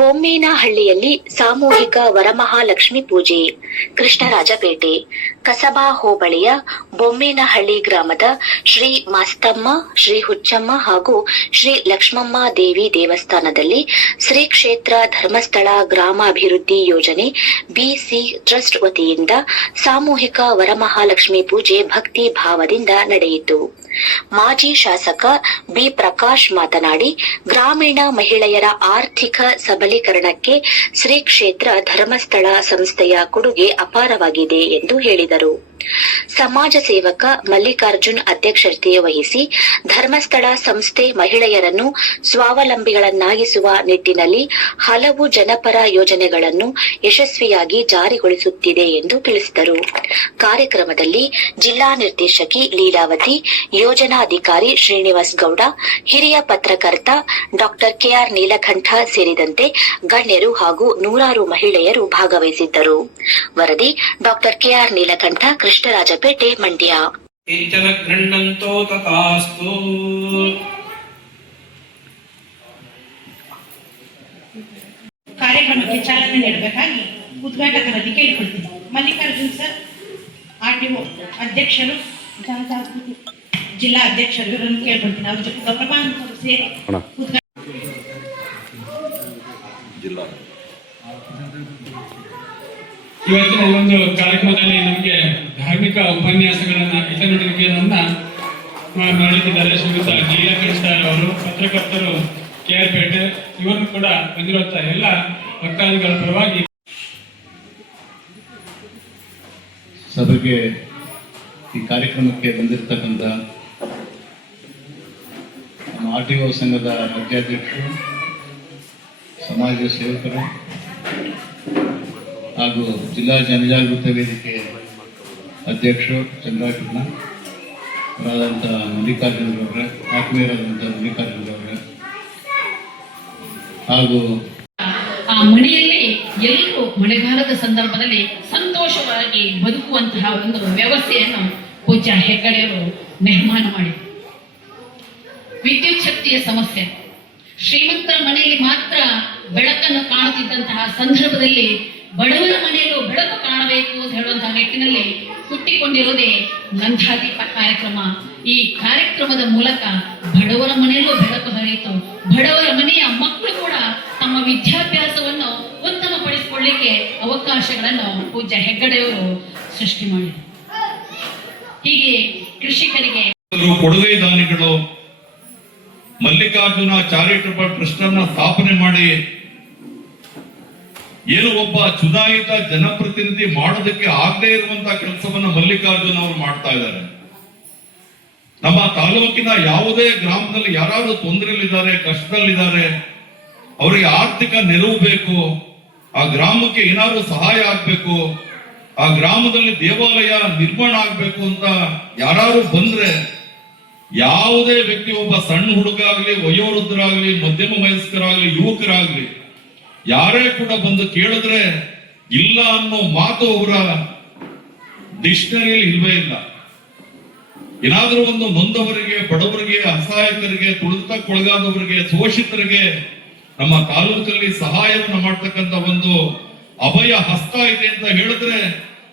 ಬೊಮ್ಮೇನಹಳ್ಳಿಯಲ್ಲಿ ಸಾಮೂಹಿಕ ವರಮಹಾಲಕ್ಷ್ಮಿ ಪೂಜೆ. ಕೃಷ್ಣರಾಜಪೇಟೆ ಕಸಬಾ ಹೋಬಳಿಯ ಬೊಮ್ಮೇನಹಳ್ಳಿ ಗ್ರಾಮದ ಶ್ರೀ ಮಾಸ್ತಮ್ಮ, ಶ್ರೀ ಹುಚ್ಚಮ್ಮ ಹಾಗೂ ಶ್ರೀ ಲಕ್ಷ್ಮಮ್ಮ ದೇವಿ ದೇವಸ್ಥಾನದಲ್ಲಿ ಶ್ರೀ ಕ್ಷೇತ್ರ ಧರ್ಮಸ್ಥಳ ಗ್ರಾಮಾಭಿವೃದ್ಧಿ ಯೋಜನೆ ಬಿಸಿ ಟ್ರಸ್ಟ್ ವತಿಯಿಂದ ಸಾಮೂಹಿಕ ವರಮಹಾಲಕ್ಷ್ಮಿ ಪೂಜೆ ಭಕ್ತಿ ಭಾವದಿಂದ ನಡೆಯಿತು. ಮಾಜಿ ಶಾಸಕ ಬಿ ಪ್ರಕಾಶ್ ಮಾತನಾಡಿ, ಗ್ರಾಮೀಣ ಮಹಿಳೆಯರ ಆರ್ಥಿಕ ಸಬಲೀಕರಣಕ್ಕೆ ಶ್ರೀ ಕ್ಷೇತ್ರ ಧರ್ಮಸ್ಥಳ ಸಂಸ್ಥೆಯ ಕೊಡುಗೆ ಅಪಾರವಾಗಿದೆ ಎಂದು ಹೇಳಿದರು. ಸಮಾಜ ಸೇವಕ ಮಲ್ಲಿಕಾರ್ಜುನ್ ಅಧ್ಯಕ್ಷತೆ ವಹಿಸಿ ಧರ್ಮಸ್ಥಳ ಸಂಸ್ಥೆ ಮಹಿಳೆಯರನ್ನು ಸ್ವಾವಲಂಬಿಗಳನ್ನಾಗಿಸುವ ನಿಟ್ಟಿನಲ್ಲಿ ಹಲವು ಜನಪರ ಯೋಜನೆಗಳನ್ನು ಯಶಸ್ವಿಯಾಗಿ ಜಾರಿಗೊಳಿಸುತ್ತಿದೆ ಎಂದು ತಿಳಿಸಿದರು. ಕಾರ್ಯಕ್ರಮದಲ್ಲಿ ಜಿಲ್ಲಾ ನಿರ್ದೇಶಕಿ ಲೀಲಾವತಿ, ಯೋಜನಾಧಿಕಾರಿ ಶ್ರೀನಿವಾಸ್ ಗೌಡ, ಹಿರಿಯ ಪತ್ರಕರ್ತ ಡಾ ಕೆಆರ್ ನೀಲಕಂಠ ಸೇರಿದಂತೆ ಗಣ್ಯರು ಹಾಗೂ ನೂರಾರು ಮಹಿಳೆಯರು ಭಾಗವಹಿಸಿದ್ದರು. ವರದಿ ಡಾ ಕೆಆರ್ ನೀಲಕಂಠ, ಕೃಷ್ಣರಾಜಪೇಟೆ, ಮಂಡ್ಯ. ಕಾರ್ಯಕ್ರಮಕ್ಕೆ ಚಾಲನೆ ನೀಡಬೇಕಾಗಿ ಉದ್ಘಾಟಕರಾಗಿ ಕೇಳಿಕೊಳ್ತೀನಿ. ಮಲ್ಲಿಕಾರ್ಜುನ್ ಸರ್, ಆರ್ಟಿಒ ಅಧ್ಯಕ್ಷರು, ಜಿಲ್ಲಾ ಅಧ್ಯಕ್ಷರು ಇವರನ್ನು ಕೇಳ್ಕೊಳ್ತೀನಿ. ಅವ್ರ ಜೊತೆ ಗೌರವಾನ್ವಿತರು ಸೇರಿ ಇವತ್ತಿನ ಒಂದು ಕಾರ್ಯಕ್ರಮದಲ್ಲಿ ನಮಗೆ ಧಾರ್ಮಿಕ ಉಪನ್ಯಾಸಗಳನ್ನ ಹಿತನುಡಿಕೆಯನ್ನ ಮಾಡುತ್ತಿದ್ದಾರೆ ಶ್ರೀಯುತ ನೀಲಕಂಠ ಅವರು, ಪತ್ರಕರ್ತರು ಕೆಆರ್ಪೇಟೆ. ಇವರು ಕೂಡ ಬಂದಿರುವಂತಹ ಎಲ್ಲ ಭಕ್ತಾದಿಗಳ ಪರವಾಗಿ ಸಭೆಗೆ ಈ ಕಾರ್ಯಕ್ರಮಕ್ಕೆ ಬಂದಿರತಕ್ಕಂಥ ನಮ್ಮ ಆರ್ಟಿಒ ಸಂಘದ ರಾಜ್ಯಾಧ್ಯಕ್ಷರು, ಸಮಾಜ ಸೇವಕರು ಹಾಗೂ ಜಿಲ್ಲಾ ಜನಜಾಗೃತಿ ವೇದಿಕೆ ಅಧ್ಯಕ್ಷರು ಚಂದ್ರಾಕೃಷ್ಣರಾದಂಥ ಮಲ್ಲಿಕಾರ್ಜುನರವರೇ, ಆತ್ಮೀಯರಾದಂಥ ಮಲ್ಲಿಕಾರ್ಜುನರವರೇ ಹಾಗೂ ಆ ಮನೆಯಲ್ಲಿ ಎಲ್ಲರೂ ಮಳೆಗಾಲದ ಸಂದರ್ಭದಲ್ಲಿ ಸಂತೋಷವಾಗಿ ಬದುಕುವಂತಹ ಒಂದು ವ್ಯವಸ್ಥೆಯನ್ನು ಪೂಜ್ಯ ಹೆಗ್ಗಡೆಯವರು ನಿರ್ಮಾಣ ಮಾಡಿದರು. ವಿದ್ಯುತ್ ಶಕ್ತಿಯ ಸಮಸ್ಯೆ, ಶ್ರೀಮಂತರ ಮನೆಯಲ್ಲಿ ಮಾತ್ರ ಬೆಳಕನ್ನು ಕಾಣುತ್ತಿದ್ದಂತಹ ಸಂದರ್ಭದಲ್ಲಿ ಬಡವರ ಮನೆಯಲ್ಲೂ ಬೆಳಕು ಕಾಣಬೇಕು ಅಂತ ಹೇಳುವಂತಹ ನಿಟ್ಟಿನಲ್ಲಿ ಹುಟ್ಟಿಕೊಂಡಿರುವುದೇ ನಂದಾದೀಪ ಕಾರ್ಯಕ್ರಮ. ಈ ಕಾರ್ಯಕ್ರಮದ ಮೂಲಕ ಬಡವರ ಮನೆಯಲ್ಲೂ ಬೆಳಕು ಹರಿಯಿತು. ಬಡವರ ಮನೆಯ ಮಕ್ಕಳು ಕೂಡ ತಮ್ಮ ವಿದ್ಯಾಭ್ಯಾಸವನ್ನು ಉತ್ತಮಪಡಿಸಿಕೊಳ್ಳಿಕ್ಕೆ ಅವಕಾಶಗಳನ್ನು ಪೂಜ್ಯ ಹೆಗ್ಗಡೆಯವರು ಸೃಷ್ಟಿ ಮಾಡಿದರು. ಹೀಗೆ ಕೃಷಿಕರಿಗೆ ಕೊಡುಗೆ ದಾನಿಗಳು ಮಲ್ಲಿಕಾರ್ಜುನ ಚಾರಿಟಬಲ್ ಟ್ರಸ್ಟ್ ಅನ್ನ ಸ್ಥಾಪನೆ ಮಾಡಿ ಏನು ಒಬ್ಬ ಚುನಾಯಿತ ಜನಪ್ರತಿನಿಧಿ ಮಾಡೋದಕ್ಕೆ ಆಗದೇ ಇರುವಂತಹ ಕೆಲಸವನ್ನ ಮಲ್ಲಿಕಾರ್ಜುನ ಅವರು ಮಾಡ್ತಾ ಇದ್ದಾರೆ. ನಮ್ಮ ತಾಲೂಕಿನ ಯಾವುದೇ ಗ್ರಾಮದಲ್ಲಿ ಯಾರಾದ್ರೂ ತೊಂದರೆಯಲ್ಲಿದ್ದಾರೆ, ಕಷ್ಟದಲ್ಲಿದ್ದಾರೆ, ಅವರಿಗೆ ಆರ್ಥಿಕ ನೆರವು ಬೇಕು, ಆ ಗ್ರಾಮಕ್ಕೆ ಏನಾದ್ರೂ ಸಹಾಯ ಆಗ್ಬೇಕು, ಆ ಗ್ರಾಮದಲ್ಲಿ ದೇವಾಲಯ ನಿರ್ಮಾಣ ಆಗ್ಬೇಕು ಅಂತ ಯಾರು ಬಂದ್ರೆ ಯಾವುದೇ ವ್ಯಕ್ತಿ, ಒಬ್ಬ ಸಣ್ಣ ಹುಡುಗಾಗ್ಲಿ, ವಯೋವೃದ್ಧರಾಗ್ಲಿ, ಮಧ್ಯಮ ವಯಸ್ಕರಾಗ್ಲಿ, ಯುವಕರಾಗ್ಲಿ ಯಾರೇ ಕೂಡ ಬಂದು ಕೇಳಿದ್ರೆ ಇಲ್ಲ ಅನ್ನೋ ಮಾತು ಅವರ ಡಿಕ್ಷನರಿಯಲ್ಲಿ ಇಲ್ವೇ ಇಲ್ಲ. ಏನಾದ್ರೂ ಒಂದು ನೊಂದವರಿಗೆ, ಬಡವರಿಗೆ, ಅಸಹಾಯಕರಿಗೆ, ತುಳಿತಕ್ಕೊಳಗಾದವರಿಗೆ, ಶೋಷಿತರಿಗೆ ನಮ್ಮ ತಾಲೂಕಲ್ಲಿ ಸಹಾಯವನ್ನು ಮಾಡ್ತಕ್ಕಂಥ ಒಂದು ಅಭಯ ಹಸ್ತ ಇದೆ ಅಂತ ಹೇಳಿದ್ರೆ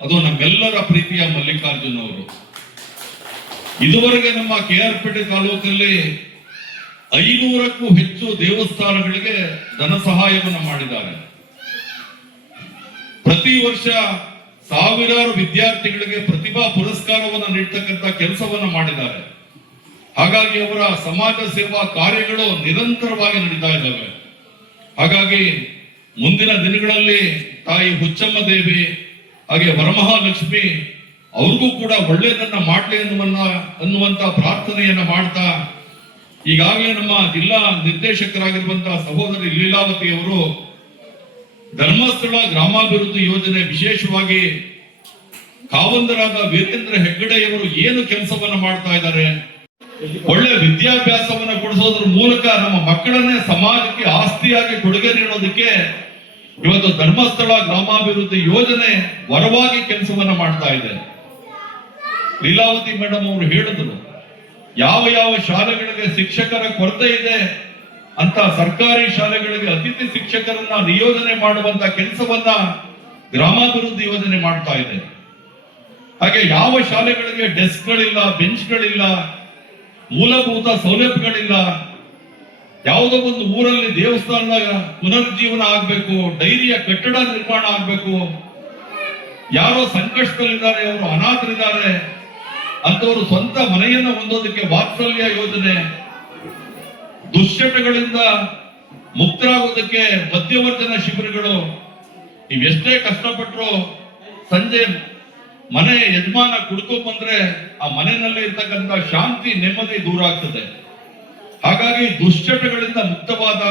ಅದು ನಮ್ಮೆಲ್ಲರ ಪ್ರೀತಿಯ ಮಲ್ಲಿಕಾರ್ಜುನ್ ಅವರು. ಇದುವರೆಗೆ ನಮ್ಮ ಕೆಆರ್ಪೇಟೆ ತಾಲೂಕಲ್ಲಿ 500ಕ್ಕೂ ಹೆಚ್ಚು ದೇವಸ್ಥಾನಗಳಿಗೆ ಧನ ಸಹಾಯವನ್ನು ಮಾಡಿದ್ದಾರೆ. ಪ್ರತಿ ವರ್ಷ ಸಾವಿರಾರು ವಿದ್ಯಾರ್ಥಿಗಳಿಗೆ ಪ್ರತಿಭಾ ಪುರಸ್ಕಾರವನ್ನು ನೀಡ್ತಕ್ಕಂಥ ಕೆಲಸವನ್ನು ಮಾಡಿದ್ದಾರೆ. ಹಾಗಾಗಿ ಅವರ ಸಮಾಜ ಸೇವಾ ಕಾರ್ಯಗಳು ನಿರಂತರವಾಗಿ ನಡೀತಾ ಇದ್ದಾವೆ. ಹಾಗಾಗಿ ಮುಂದಿನ ದಿನಗಳಲ್ಲಿ ತಾಯಿ ಹುಚ್ಚಮ್ಮ ದೇವಿ ಹಾಗೆ ವರಮಹಾಲಕ್ಷ್ಮಿ ಅವ್ರಿಗೂ ಕೂಡ ಒಳ್ಳೆಯದನ್ನ ಮಾಡಲಿ ಅನ್ನುವಂತ ಪ್ರಾರ್ಥನೆಯನ್ನ ಮಾಡ್ತಾ, ಈಗಾಗಲೇ ನಮ್ಮ ಜಿಲ್ಲಾ ನಿರ್ದೇಶಕರಾಗಿರುವಂತಹ ಸಹೋದರಿ ಲೀಲಾವತಿ ಅವರು ಧರ್ಮಸ್ಥಳ ಗ್ರಾಮಾಭಿವೃದ್ಧಿ ಯೋಜನೆ, ವಿಶೇಷವಾಗಿ ಕಾವಂದರಾದ ವೀರೇಂದ್ರ ಹೆಗ್ಗಡೆಯವರು ಏನು ಕೆಲಸವನ್ನ ಮಾಡ್ತಾ ಇದ್ದಾರೆ, ಒಳ್ಳೆ ವಿದ್ಯಾಭ್ಯಾಸವನ್ನ ಕೊಡಿಸೋದ್ರ ಮೂಲಕ ನಮ್ಮ ಮಕ್ಕಳನ್ನೇ ಸಮಾಜಕ್ಕೆ ಆಸ್ತಿಯಾಗಿ ಕೊಡುಗೆ ನೀಡೋದಕ್ಕೆ ಇವತ್ತು ಧರ್ಮಸ್ಥಳ ಗ್ರಾಮಾಭಿವೃದ್ಧಿ ಯೋಜನೆ ವರವಾಗಿ ಕೆಲಸವನ್ನ ಮಾಡ್ತಾ ಇದೆ. ಲೀಲಾವತಿ ಮೇಡಮ್ ಅವರು ಹೇಳಿದ್ರು, ಯಾವ ಯಾವ ಶಾಲೆಗಳಿಗೆ ಶಿಕ್ಷಕರ ಕೊರತೆ ಇದೆ ಅಂತ ಸರ್ಕಾರಿ ಶಾಲೆಗಳಿಗೆ ಅತಿಥಿ ಶಿಕ್ಷಕರನ್ನ ನಿಯೋಜನೆ ಮಾಡುವಂತ ಕೆಲಸವನ್ನ ಗ್ರಾಮಾಭಿವೃದ್ಧಿ ಯೋಜನೆ ಮಾಡ್ತಾ ಇದೆ. ಹಾಗೆ ಯಾವ ಶಾಲೆಗಳಿಗೆ ಡೆಸ್ಕ್ಗಳಿಲ್ಲ, ಬೆಂಚ್ಗಳಿಲ್ಲ, ಮೂಲಭೂತ ಸೌಲಭ್ಯಗಳಿಲ್ಲ, ಯಾವುದೋ ಒಂದು ಊರಲ್ಲಿ ದೇವಸ್ಥಾನದ ಪುನರುಜ್ಜೀವನ ಆಗ್ಬೇಕು, ಡೈರಿಯ ಕಟ್ಟಡ ನಿರ್ಮಾಣ ಆಗ್ಬೇಕು, ಯಾರೋ ಸಂಕಷ್ಟದಲ್ಲಿದ್ದಾರೆ, ಅವರು ಅನಾಥರಿದ್ದಾರೆ ಅಂತವರು ಸ್ವಂತ ಮನೆಯನ್ನ ಹೊಂದೋದಕ್ಕೆ ವಾತ್ಸಲ್ಯ ಯೋಜನೆ, ದುಶ್ಚಟಗಳಿಂದ ಮುಕ್ತರಾಗೋದಕ್ಕೆ ಮಧ್ಯವರ್ಜನ ಶಿಬಿರಗಳು. ನೀವೆಷ್ಟೇ ಕಷ್ಟಪಟ್ಟರು ಸಂಜೆ ಮನೆ ಯಜಮಾನ ಕುಡ್ಕೊಂಡ್ ಬಂದ್ರೆ ಆ ಮನೆಯಲ್ಲಿ ಇರ್ತಕ್ಕಂಥ ಶಾಂತಿ ನೆಮ್ಮದಿ ದೂರ ಆಗ್ತದೆ. ಹಾಗಾಗಿ ದುಶ್ಚಟಗಳಿಂದ ಮುಕ್ತವಾದ,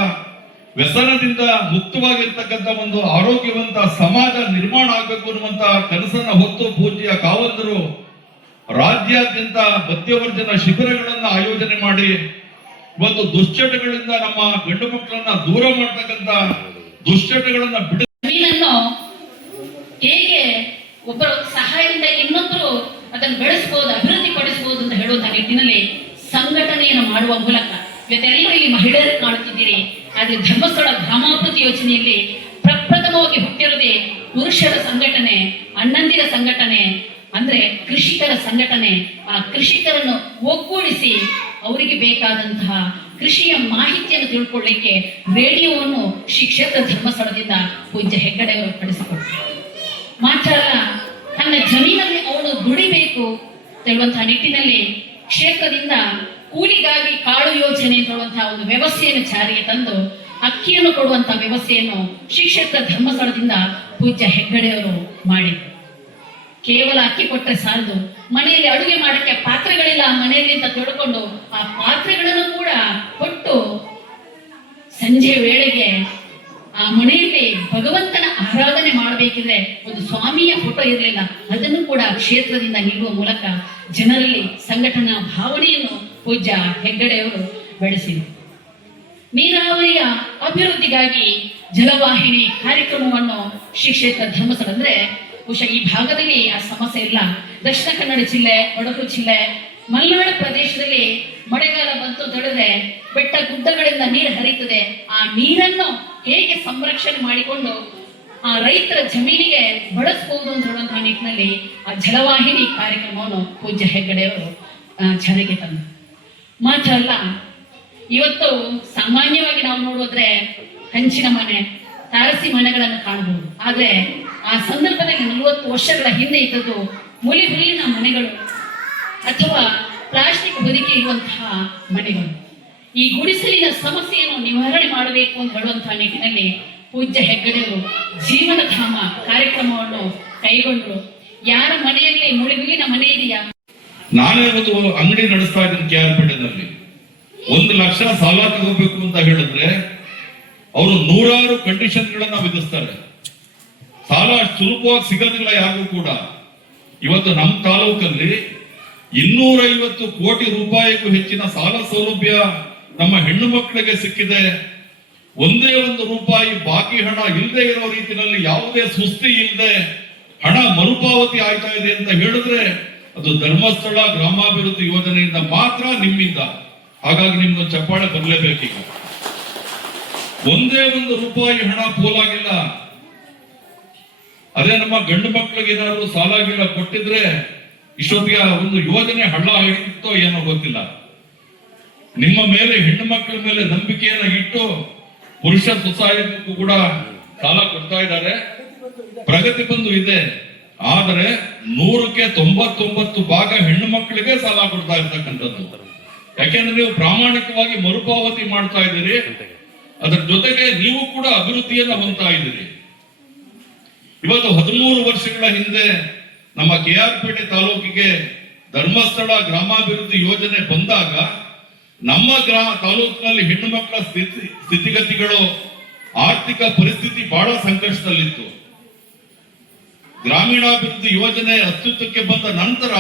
ವ್ಯಸನದಿಂದ ಮುಕ್ತವಾಗಿರ್ತಕ್ಕಂಥ ಒಂದು ಆರೋಗ್ಯವಂತ ಸಮಾಜ ನಿರ್ಮಾಣ ಆಗಬೇಕು ಅನ್ನುವಂತ ಕನಸನ್ನ ಹೊತ್ತು ಪೂಜ್ಯ ಕಾವಂದರು ರಾಜ್ಯಾದ್ಯಂತ ಮಧ್ಯವರ್ಜನ ಶಿಬಿರಗಳನ್ನ ಆಯೋಜನೆ ಮಾಡಿ ಇವತ್ತು ದುಶ್ಚಟಗಳಿಂದ ನಮ್ಮ ಗಂಡು ಮಕ್ಕಳನ್ನ ದೂರ ಮಾಡ್ತಕ್ಕಂಥ ದುಶ್ಚಟಗಳನ್ನ ಜಮೀನನ್ನು ಹೇಗೆ ಒಬ್ಬರ ಸಹಾಯದಿಂದ ಇನ್ನೊಬ್ಬರು ಅದನ್ನು ಬೆಳೆಸಬಹುದು, ಅಭಿವೃದ್ಧಿ ಪಡಿಸಬಹುದು ಅಂತ ಹೇಳುವಂತಹ ನಿಟ್ಟಿನಲ್ಲಿ ಸಂಘಟನೆಯನ್ನು ಮಾಡುವ ಮೂಲಕ ಇವತ್ತೆಲ್ಲರೂ ಇಲ್ಲಿ ಮಹಿಳೆಯರು ಕಾಣುತ್ತಿದ್ದೀರಿ. ಆದ್ರೆ ಧರ್ಮಸ್ಥಳ ಗ್ರಾಮಾಭಿವೃದ್ಧಿ ಯೋಜನೆಯಲ್ಲಿ ಪ್ರಪ್ರಥಮವಾಗಿ ಹುಟ್ಟಿರುವುದೇ ಪುರುಷರ ಸಂಘಟನೆ, ಅಣ್ಣಂದಿರ ಸಂಘಟನೆ, ಅಂದ್ರೆ ಕೃಷಿಕರ ಸಂಘಟನೆ. ಆ ಕೃಷಿಕರನ್ನು ಒಗ್ಗೂಡಿಸಿ ಅವರಿಗೆ ಬೇಕಾದಂತಹ ಕೃಷಿಯ ಮಾಹಿತಿಯನ್ನು ತಿಳ್ಕೊಳ್ಳಿಕ್ಕೆ ರೇಡಿಯೋವನ್ನು ಶ್ರೀ ಕ್ಷೇತ್ರ ಧರ್ಮಸ್ಥಳದಿಂದ ಪೂಜ್ಯ ಹೆಗ್ಗಡೆ ಅವರು ಪಡಿಸಿಕೊಡ್ತಾರೆ. ಮಾತ್ರ ಅಲ್ಲ, ತನ್ನ ಜಮೀನಲ್ಲಿ ಅವನು ದುಡಿಬೇಕು ಹೇಳುವಂತಹ ನಿಟ್ಟಿನಲ್ಲಿ ಕ್ಷೇತ್ರದಿಂದ ಕೂಲಿಗಾಗಿ ಕಾಳು ಯೋಜನೆ ಹೇಳುವಂತಹ ಒಂದು ವ್ಯವಸ್ಥೆಯನ್ನು ಜಾರಿಗೆ ತಂದು ಅಕ್ಕಿಯನ್ನು ಕೊಡುವಂತಹ ವ್ಯವಸ್ಥೆಯನ್ನು ಶ್ರೀ ಕ್ಷೇತ್ರ ಧರ್ಮಸ್ಥಳದಿಂದ ಪೂಜ್ಯ ಹೆಗ್ಗಡೆ ಅವರು ಮಾಡಿದರು. ಕೇವಲ ಅಕ್ಕಿ ಕೊಟ್ಟರೆ ಸಾಲದು, ಮನೆಯಲ್ಲಿ ಅಡುಗೆ ಮಾಡಕ್ಕೆ ಪಾತ್ರೆಗಳಿಲ್ಲ ಮನೆಯಲ್ಲಿ ಅಂತ ತಿಳ್ಕೊಂಡು ಆ ಪಾತ್ರೆಗಳನ್ನು ಕೂಡ ಕೊಟ್ಟು ಸಂಜೆ ವೇಳೆಗೆ ಆ ಮನೆಯಲ್ಲಿ ಭಗವಂತನ ಆರಾಧನೆ ಮಾಡಬೇಕಿದ್ರೆ ಒಂದು ಸ್ವಾಮಿಯ ಫೋಟೋ ಇರಲಿಲ್ಲ, ಅದನ್ನು ಕೂಡ ಕ್ಷೇತ್ರದಿಂದ ನೀಡುವ ಮೂಲಕ ಜನರಲ್ಲಿ ಸಂಘಟನಾ ಭಾವನೆಯನ್ನು ಪೂಜ್ಯ ಹೆಗ್ಗಡೆಯವರು ಬೆಳೆಸಿದರು. ನೀರಾವರಿಯ ಅಭಿವೃದ್ಧಿಗಾಗಿ ಜಲವಾಹಿನಿ ಕಾರ್ಯಕ್ರಮವನ್ನು ಶ್ರೀ ಕ್ಷೇತ್ರ ಧರ್ಮಸ್ಥಳ, ಅಂದ್ರೆ ಬಹುಶಃ ಈ ಭಾಗದಲ್ಲಿ ಆ ಸಮಸ್ಯೆ ಇಲ್ಲ. ದಕ್ಷಿಣ ಕನ್ನಡ ಜಿಲ್ಲೆ, ಕೊಡಗು ಜಿಲ್ಲೆ, ಮಲೆನಾಡು ಪ್ರದೇಶದಲ್ಲಿ ಮಳೆಗಾಲ ಬಂತು ದೊಡ್ಡದೆ ಬೆಟ್ಟ ಗುಡ್ಡಗಳಿಂದ ನೀರು ಹರಿಯುತ್ತದೆ. ಆ ನೀರನ್ನು ಹೇಗೆ ಸಂರಕ್ಷಣೆ ಮಾಡಿಕೊಂಡು ಆ ರೈತರ ಜಮೀನಿಗೆ ಬಳಸಬಹುದು ಅಂತ ಹೇಳುವಂತಹ ನಿಟ್ಟಿನಲ್ಲಿ ಆ ಜಲವಾಹಿನಿ ಕಾರ್ಯಕ್ರಮವನ್ನು ಪೂಜ್ಯ ಹೆಗ್ಗಡೆಯವರು ಜಾರಿಗೆ ತಂದರು. ಮಾತ್ರ ಅಲ್ಲ, ಇವತ್ತು ಸಾಮಾನ್ಯವಾಗಿ ನಾವು ನೋಡಿದ್ರೆ ಹಂಚಿನ ಮನೆ, ತಾರಸಿ ಮನೆಗಳನ್ನು ಕಾಣಬಹುದು. ಆದ್ರೆ ಆ ಸಂದರ್ಭದಲ್ಲಿ 40 ವರ್ಷಗಳ ಹಿಂದೆ ಇದ್ದದ್ದು ಮುಲಿ ಹುಲ್ಲಿನ ಮನೆಗಳು ಅಥವಾ ಪ್ಲಾಸ್ಟಿಕ್ ಹೊದಿಕೆ ಇರುವಂತಹ ಮನೆಗಳು. ಈ ಗುಡಿಸಲಿನ ಸಮಸ್ಯೆಯನ್ನು ನಿವಾರಣೆ ಮಾಡಬೇಕು ಅಂತ ಹೇಳುವಂತಹ ನಿಟ್ಟಿನಲ್ಲಿ ಪೂಜ್ಯ ಹೆಗ್ಗಡೆಯವರು ಜೀವನಧಾಮ ಕಾರ್ಯಕ್ರಮವನ್ನು ಕೈಗೊಂಡರು. ಯಾರ ಮನೆಯಲ್ಲಿ ಮುಳಿ ಹುಲ್ಲಿನ ಮನೆ ಇದೆಯಾ? ನಾನೇ ಒಂದು ಅಂಗಡಿ ನಡೆಸ್ತಾ ಇದ್ದೀನಿ KR-ಪೇಟೆನಲ್ಲಿ. 1 ಲಕ್ಷ ಸಾಲ ತಗೋಬೇಕು ಅಂತ ಹೇಳಿದ್ರೆ ಅವರು 100 ಕಂಡೀಷನ್ಗಳನ್ನ ವಿಧಿಸ್ತಾರೆ. ಸಾಲ ಸುಲಭವಾಗಿ ಸಿಗೋದಿಲ್ಲ ಯಾರಿಗೂ ಕೂಡ. ಇವತ್ತು ನಮ್ಮ ತಾಲೂಕಲ್ಲಿ 250 ಕೋಟಿ ರೂಪಾಯಿಗೂ ಹೆಚ್ಚಿನ ಸಾಲ ಸೌಲಭ್ಯ ನಮ್ಮ ಹೆಣ್ಣು ಮಕ್ಕಳಿಗೆ ಸಿಕ್ಕಿದೆ. ಒಂದೇ ಒಂದು ರೂಪಾಯಿ ಬಾಕಿ ಹಣ ಇಲ್ಲದೆ ಇರೋ ರೀತಿಯಲ್ಲಿ ಯಾವುದೇ ಸುಸ್ತಿ ಇಲ್ಲದೆ ಹಣ ಮರುಪಾವತಿ ಆಯ್ತಾ ಇದೆ ಅಂತ ಹೇಳಿದ್ರೆ ಅದು ಧರ್ಮಸ್ಥಳ ಗ್ರಾಮಾಭಿವೃದ್ಧಿ ಯೋಜನೆಯಿಂದ ಮಾತ್ರ, ನಿಮ್ಮಿಂದ. ಹಾಗಾಗಿ ನಿಮ್ಗೆ ಚಪ್ಪಾಳೆ ಬರಲೇಬೇಕೀಗ. ಒಂದೇ ಒಂದು ರೂಪಾಯಿ ಹಣ ಪೋಲಾಗಿಲ್ಲ. ಅದೇ ನಮ್ಮ ಗಂಡು ಮಕ್ಕಳಿಗೆ ಏನಾದ್ರು ಸಾಲಾಗಿಲ್ಲ ಕೊಟ್ಟಿದ್ರೆ ಇಷ್ಟೊತ್ತಿಗೆ ಒಂದು ಯೋಜನೆ ಹಳ್ಳ ಹಿಡಿತೋ ಏನೋ ಗೊತ್ತಿಲ್ಲ. ನಿಮ್ಮ ಮೇಲೆ, ಹೆಣ್ಣು ಮಕ್ಕಳ ಮೇಲೆ ನಂಬಿಕೆಯನ್ನ ಇಟ್ಟು ಪುರುಷ ಸ್ವಸಹಾಯಕ್ಕೂ ಕೂಡ ಸಾಲ ಕೊಡ್ತಾ ಇದ್ದಾರೆ. ಪ್ರಗತಿ ಬಂದು ಇದೆ, ಆದರೆ 100ಕ್ಕೆ 99 ಭಾಗ ಹೆಣ್ಣು ಮಕ್ಕಳಿಗೆ ಸಾಲ ಕೊಡ್ತಾ ಇರ್ತಕ್ಕಂಥದ್ದು. ಯಾಕೆಂದ್ರೆ ನೀವು ಪ್ರಾಮಾಣಿಕವಾಗಿ ಮರುಪಾವತಿ ಮಾಡ್ತಾ ಇದ್ದೀರಿ, ಅದರ ಜೊತೆಗೆ ನೀವು ಕೂಡ ಅಭಿವೃದ್ಧಿಯನ್ನ ಹೊಂದ್ತಾ ಇದ್ದೀರಿ. ಇವತ್ತು 13 ವರ್ಷಗಳ ಹಿಂದೆ ನಮ್ಮ KR-ಪೇಟೆ ತಾಲೂಕಿಗೆ ಧರ್ಮಸ್ಥಳ ಗ್ರಾಮಾಭಿವೃದ್ಧಿ ಯೋಜನೆ ಬಂದಾಗ ನಮ್ಮ ತಾಲೂಕಿನಲ್ಲಿ ಹೆಣ್ಣು ಮಕ್ಕಳ ಸ್ಥಿತಿಗತಿಗಳು, ಆರ್ಥಿಕ ಪರಿಸ್ಥಿತಿ ಬಹಳ ಸಂಕಷ್ಟದಲ್ಲಿತ್ತು. ಗ್ರಾಮೀಣಾಭಿವೃದ್ಧಿ ಯೋಜನೆ ಅಸ್ತಿತ್ವಕ್ಕೆ ಬಂದ ನಂತರ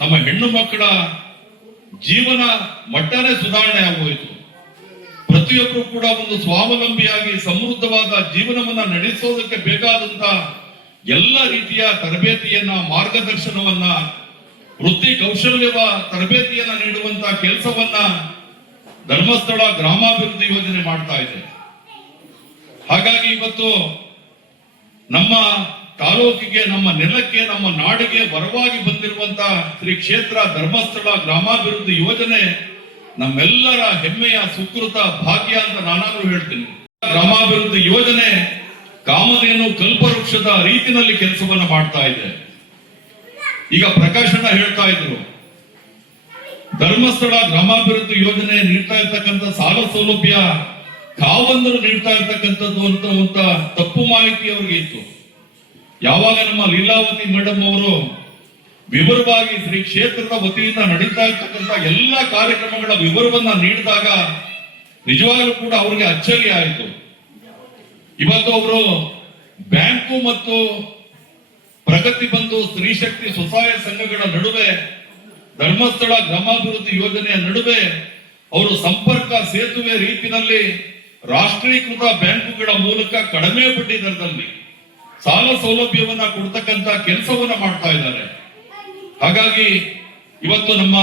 ನಮ್ಮ ಹೆಣ್ಣು ಮಕ್ಕಳ ಜೀವನ ಮಟ್ಟನೇ ಸುಧಾರಣೆ ಆಗೋಯಿತು. ಪ್ರತಿಯೊಬ್ಬರು ಕೂಡ ಒಂದು ಸ್ವಾವಲಂಬಿಯಾಗಿ ಸಮೃದ್ಧವಾದ ಜೀವನವನ್ನ ನಡೆಸೋದಕ್ಕೆ ಬೇಕಾದಂತ ಎಲ್ಲ ರೀತಿಯ ತರಬೇತಿಯನ್ನ, ಮಾರ್ಗದರ್ಶನವನ್ನ, ವೃತ್ತಿ ಕೌಶಲ್ಯವ ತರಬೇತಿಯನ್ನ ನೀಡುವಂತ ಕೆಲಸವನ್ನ ಧರ್ಮಸ್ಥಳ ಗ್ರಾಮಾಭಿವೃದ್ಧಿ ಯೋಜನೆ ಮಾಡ್ತಾ ಇದೆ. ಹಾಗಾಗಿ ಇವತ್ತು ನಮ್ಮ ತಾಲೂಕಿಗೆ, ನಮ್ಮ ನೆಲಕ್ಕೆ, ನಮ್ಮ ನಾಡಿಗೆ ವರವಾಗಿ ಬಂದಿರುವಂತ ಶ್ರೀ ಕ್ಷೇತ್ರ ಧರ್ಮಸ್ಥಳ ಗ್ರಾಮಾಭಿವೃದ್ಧಿ ಯೋಜನೆ ನಮ್ಮೆಲ್ಲರ ಹೆಮ್ಮೆಯ ಸುಕೃತ ಭಾಗ್ಯ ಅಂತ ನಾನಾದ್ರೂ ಹೇಳ್ತೀನಿ. ಗ್ರಾಮಾಭಿವೃದ್ಧಿ ಯೋಜನೆ ಕಾಮಧೇನು ಕಲ್ಪವೃಕ್ಷದ ರೀತಿನಲ್ಲಿ ಕೆಲಸವನ್ನ ಮಾಡ್ತಾ ಇದೆ. ಈಗ ಪ್ರಕಾಶನ ಹೇಳ್ತಾ ಇದ್ರು, ಧರ್ಮಸ್ಥಳ ಗ್ರಾಮಾಭಿವೃದ್ಧಿ ಯೋಜನೆ ನೀಡ್ತಾ ಇರ್ತಕ್ಕಂಥ ಸಾಲ ಸೌಲಭ್ಯ ಕಾವಂದರು ನೀಡ್ತಾ ಇರ್ತಕ್ಕಂಥದ್ದು ಅಂತ ತಪ್ಪು ಮಾಹಿತಿ ಅವ್ರಿಗೆ ಇತ್ತು. ಯಾವಾಗ ನಮ್ಮ ಲೀಲಾವತಿ ಮೇಡಮ್ ಅವರು ವಿವರವಾಗಿ ಶ್ರೀ ಕ್ಷೇತ್ರದ ವತಿಯಿಂದ ನಡೀತಾ ಇರ್ತಕ್ಕಂಥ ಎಲ್ಲ ಕಾರ್ಯಕ್ರಮಗಳ ವಿವರವನ್ನ ನೀಡಿದಾಗ ನಿಜವಾಗ್ಲೂ ಕೂಡ ಅವ್ರಿಗೆ ಅಚ್ಚರಿ ಆಯಿತು. ಇವತ್ತು ಅವರು ಬ್ಯಾಂಕು ಮತ್ತು ಪ್ರಗತಿ ಬಂಧು ಸ್ತ್ರೀ ಶಕ್ತಿ ಸ್ವಸಹಾಯ ಸಂಘಗಳ ನಡುವೆ, ಧರ್ಮಸ್ಥಳ ಗ್ರಾಮಾಭಿವೃದ್ಧಿ ಯೋಜನೆಯ ನಡುವೆ ಅವರು ಸಂಪರ್ಕ ಸೇತುವೆ ರೀತಿಯಲ್ಲಿ ರಾಷ್ಟ್ರೀಕೃತ ಬ್ಯಾಂಕುಗಳ ಮೂಲಕ ಕಡಿಮೆ ಬಡ್ಡಿ ದರದಲ್ಲಿ ಸಾಲ ಸೌಲಭ್ಯವನ್ನ ಕೊಡ್ತಕ್ಕಂತ ಕೆಲಸವನ್ನ ಮಾಡ್ತಾ ಇದ್ದಾರೆ. ಹಾಗಾಗಿ ಇವತ್ತು ನಮ್ಮ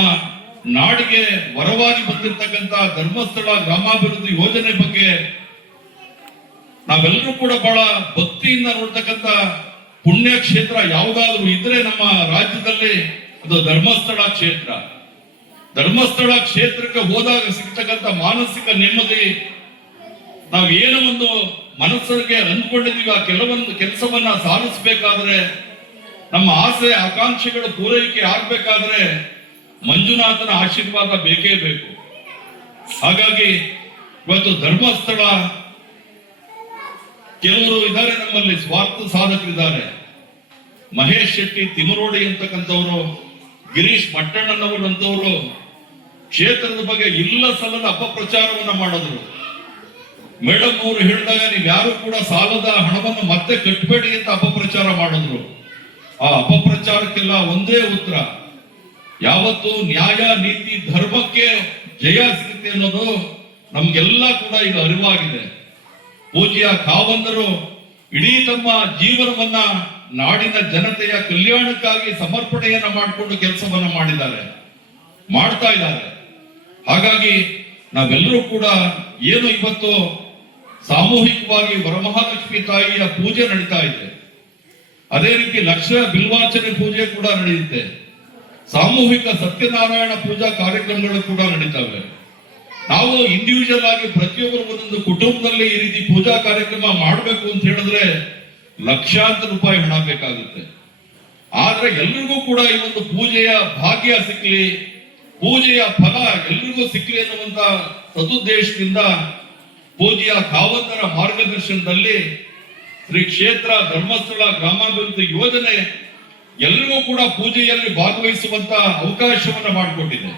ನಾಡಿಗೆ ವರವಾಗಿ ಬಂದಿರತಕ್ಕಂತ ಧರ್ಮಸ್ಥಳ ಗ್ರಾಮಾಭಿವೃದ್ಧಿ ಯೋಜನೆ ಬಗ್ಗೆ ನಾವೆಲ್ಲರೂ ಕೂಡ ಬಹಳ ಭಕ್ತಿಯಿಂದ ನೋಡ್ತಕ್ಕಂತ ಪುಣ್ಯ ಕ್ಷೇತ್ರ ಯಾವುದಾದ್ರೂ ಇದ್ರೆ ನಮ್ಮ ರಾಜ್ಯದಲ್ಲಿ ಅದು ಧರ್ಮಸ್ಥಳ ಕ್ಷೇತ್ರ. ಧರ್ಮಸ್ಥಳ ಕ್ಷೇತ್ರಕ್ಕೆ ಹೋದಾಗ ಸಿಗ್ತಕ್ಕಂಥ ಮಾನಸಿಕ ನೆಮ್ಮದಿ, ನಾವು ಏನೋ ಒಂದು ಮನಸ್ಸಿಗೆ ಅಂದ್ಕೊಂಡಿದೀವಿ ಆ ಕೆಲವೊಂದು ಕೆಲಸವನ್ನ ಸಾಧಿಸಬೇಕಾದ್ರೆ, ನಮ್ಮ ಆಸೆ ಆಕಾಂಕ್ಷೆಗಳು ಪೂರೈಕೆ ಆಗ್ಬೇಕಾದ್ರೆ ಮಂಜುನಾಥನ ಆಶೀರ್ವಾದ ಬೇಕೇ ಬೇಕು. ಹಾಗಾಗಿ ಇವತ್ತು ಧರ್ಮಸ್ಥಳ, ಕೆಲವರು ಇದ್ದಾರೆ ನಮ್ಮಲ್ಲಿ ಸ್ವಾರ್ಥ ಸಾಧಕರಿದ್ದಾರೆ. ಮಹೇಶ್ ಶೆಟ್ಟಿ ತಿಮರೋಡಿ ಅಂತಕ್ಕಂಥವ್ರು, ಗಿರೀಶ್ ಮಟ್ಟಣ್ಣನವರು ಅಂತವರು ಕ್ಷೇತ್ರದ ಬಗ್ಗೆ ಇಲ್ಲ ಸಲ್ಲದ ಅಪಪ್ರಚಾರವನ್ನ ಮಾಡಿದ್ರು. ಮೇಡಮ್ ಅವರು ಹೇಳಿದಾಗ ನೀವು ಯಾರು ಕೂಡ ಸಾಲದ ಹಣವನ್ನು ಮತ್ತೆ ಕಟ್ಟಬೇಡಿ ಅಂತ ಅಪಪ್ರಚಾರ ಮಾಡಿದ್ರು. ಆ ಅಪಪ್ರಚಾರಕ್ಕೆಲ್ಲ ಒಂದೇ ಉತ್ತರ, ಯಾವತ್ತು ನ್ಯಾಯ ನೀತಿ ಧರ್ಮಕ್ಕೆ ಜಯ ಸಿಗುತ್ತೆ ಅನ್ನೋದು ನಮ್ಗೆಲ್ಲ ಕೂಡ ಈಗ ಅರಿವಾಗಿದೆ. ಪೂಜ್ಯ ಕಾವಂದರು ಇಡೀ ತಮ್ಮ ಜೀವನವನ್ನ ನಾಡಿನ ಜನತೆಯ ಕಲ್ಯಾಣಕ್ಕಾಗಿ ಸಮರ್ಪಣೆಯನ್ನ ಮಾಡಿಕೊಂಡು ಕೆಲಸವನ್ನ ಮಾಡ್ತಾ ಇದ್ದಾರೆ. ಹಾಗಾಗಿ ನಾವೆಲ್ಲರೂ ಕೂಡ ಏನು ಇವತ್ತು ಸಾಮೂಹಿಕವಾಗಿ ವರಮಹಾಲಕ್ಷ್ಮಿ ತಾಯಿಯ ಪೂಜೆ ನಡೀತಾ ಇದೆ, ಅದೇ ರೀತಿ ಲಕ್ಷ ಬಿಲ್ವಾರ್ಚನೆ ಪೂಜೆ ಕೂಡ ನಡೆಯುತ್ತೆ, ಸಾಮೂಹಿಕ ಸತ್ಯನಾರಾಯಣ ಪೂಜಾ ಕಾರ್ಯಕ್ರಮಗಳು ಕೂಡ ನಡೀತವೆ. ನಾವು ಇಂಡಿವಿಜುವಲ್ ಆಗಿ ಪ್ರತಿಯೊಬ್ಬರು ಒಂದೊಂದು ಕುಟುಂಬದಲ್ಲಿ ಈ ರೀತಿ ಪೂಜಾ ಕಾರ್ಯಕ್ರಮ ಮಾಡಬೇಕು ಅಂತ ಹೇಳಿದ್ರೆ ಲಕ್ಷಾಂತರ ರೂಪಾಯಿ ಹಣ ಬೇಕಾಗುತ್ತೆ. ಆದ್ರೆ ಎಲ್ರಿಗೂ ಕೂಡ ಈ ಒಂದು ಪೂಜೆಯ ಭಾಗ್ಯ ಸಿಕ್ಲಿ, ಪೂಜೆಯ ಫಲ ಎಲ್ರಿಗೂ ಸಿಕ್ಲಿ ಅನ್ನುವಂತ ಸದುದ್ದೇಶದಿಂದ ಪೂಜ್ಯ ಕಾವಂತರ ಮಾರ್ಗದರ್ಶನದಲ್ಲಿ ಶ್ರೀ ಕ್ಷೇತ್ರ ಧರ್ಮಸ್ಥಳ ಗ್ರಾಮಾಭಿವೃದ್ಧಿ ಯೋಜನೆ ಎಲ್ರಿಗೂ ಕೂಡ ಪೂಜೆಯಲ್ಲಿ ಭಾಗವಹಿಸುವಂತ ಅವಕಾಶವನ್ನ ಮಾಡಿಕೊಟ್ಟಿದೆ.